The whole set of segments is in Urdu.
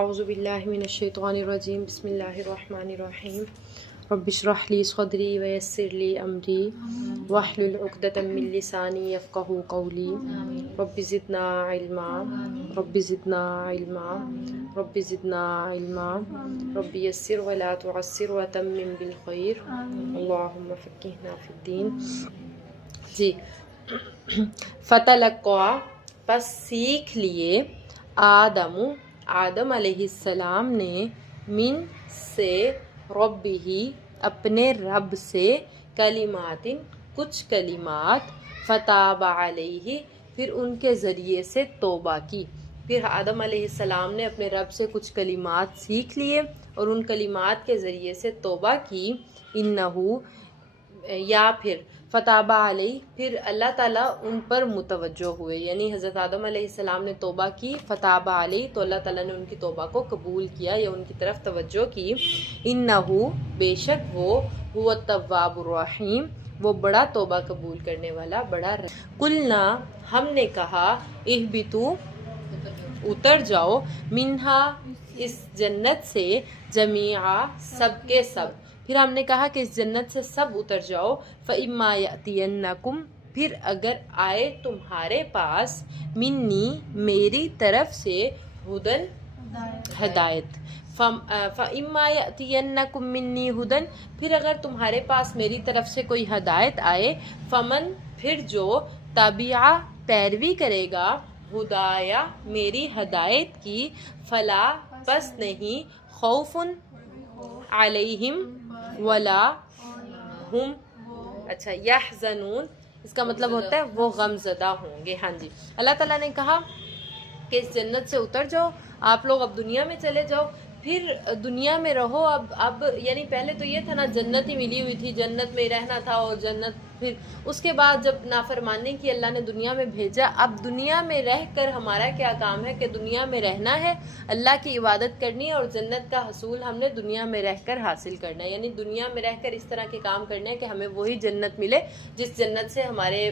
اعوذ باللہ من الشیطان الرجیم بسم اللہ الرحمن الرحیم رب اشرح لی صدری ویسر لی امری واحلل عقدۃ من لسانی یفقہوا قولی رب زدنا علما رب زدنا علما رب زدنا علما رب یسر ولا تعسر وتمم بالخیر اللہم فقہنا فی الدین۔ جی، فتلقا پس سیکھ لیے آدم علیہ السلام نے من سے ربہ اپنے رب سے کلمات کچھ کلمات فتاب علیہ پھر ان کے ذریعے سے توبہ کی۔ پھر آدم علیہ السلام نے اپنے رب سے کچھ کلمات سیکھ لیے اور ان کلمات کے ذریعے سے توبہ کی۔ انہو یا پھر فتابہ علیہ پھر اللہ تعالیٰ ان پر متوجہ ہوئے، یعنی حضرت آدم علیہ السلام نے توبہ کی، فتابہ علیہ تو اللہ تعالیٰ نے ان کی توبہ کو قبول کیا یا ان کی طرف توجہ کی۔ انہو بے شک وہ هو التواب الرحیم وہ بڑا توبہ قبول کرنے والا بڑا قلنا ہم نے کہا اہبطوا اتر جاؤ منہا اس جنت سے جمیعا سب کے سب، پھر ہم نے کہا کہ اس جنت سے سب اتر جاؤ۔ فَإِمَّا يَأْتِيَنَّكُمْ پھر اگر آئے تمہارے پاس منی میری طرف سے ہدن ہدایت، فَإِمَّا يَأْتِيَنَّكُمْ مِنِّي ہدن پھر اگر تمہارے پاس میری طرف سے کوئی ہدایت آئے، فمن پھر جو تبعہ پیروی کرے گا ہدایا میری ہدایت کی، فلا پس نہیں خوف علیہم ولا ہم یحزنون اس کا مطلب ہوتا ہے وہ غم زدہ ہوں گے۔ ہاں جی، اللہ تعالیٰ نے کہا کہ اس جنت سے اتر جاؤ، آپ لوگ اب دنیا میں چلے جاؤ، پھر دنیا میں رہو۔ اب یعنی پہلے تو یہ تھا نا، جنت ہی ملی ہوئی تھی، جنت میں ہی رہنا تھا، اور جنت پھر اس کے بعد جب نافرمانی کی اللہ نے دنیا میں بھیجا، اب دنیا میں رہ کر ہمارا کیا کام ہے کہ دنیا میں رہنا ہے، اللہ کی عبادت کرنی ہے، اور جنت کا حصول ہم نے دنیا میں رہ کر حاصل کرنا ہے، یعنی دنیا میں رہ کر اس طرح کے کام کرنے ہیں کہ ہمیں وہی جنت ملے جس جنت سے ہمارے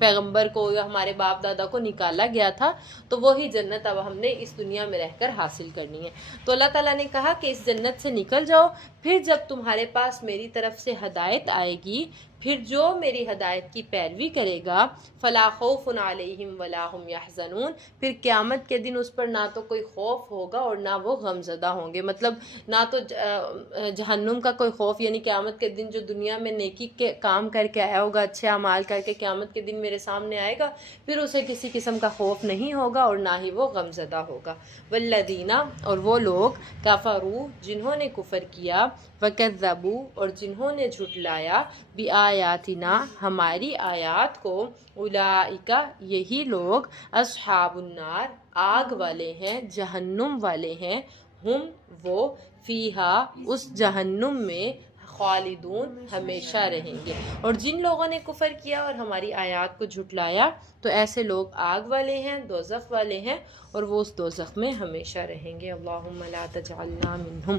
پیغمبر کو یا ہمارے باپ دادا کو نکالا گیا تھا، تو وہی جنت اب ہم نے اس دنیا میں رہ کر حاصل کرنی ہے۔ تو اللہ تعالیٰ نے کہا کہ اس جنت سے نکل جاؤ، پھر جب تمہارے پاس میری طرف سے ہدایت آئے گی، پھر جو میری ہدایت کی پیروی کرے گا، فلا خوف علیہم ولا ہم یحزنون پھر قیامت کے دن اس پر نہ تو کوئی خوف ہوگا اور نہ وہ غم زدہ ہوں گے، مطلب نہ تو جہنم کا کوئی خوف، یعنی قیامت کے دن جو دنیا میں نیکی کے کام کر کے آیا ہوگا، اچھے اعمال کر کے قیامت کے دن میرے سامنے آئے گا، پھر اسے کسی قسم کا خوف نہیں ہوگا اور نہ ہی وہ غم زدہ ہوگا۔ والذین اور وہ لوگ کفروا جنہوں نے کفر کیا، وکذبوا اور جنہوں نے جھٹلایا بآیاتنا ہماری آیات کو، اولئک یہی لوگ اصحاب النار آگ والے ہیں، جہنم والے ہیں، ہم وہ فیہا اس جہنم میں خالدون ہمیشہ رہیں گے۔ اور جن لوگوں نے کفر کیا اور ہماری آیات کو جھٹلایا تو ایسے لوگ آگ والے ہیں، دوزخ والے ہیں، اور وہ اس دوزخ میں ہمیشہ رہیں گے۔ اللہم لا تجعلنا منہم۔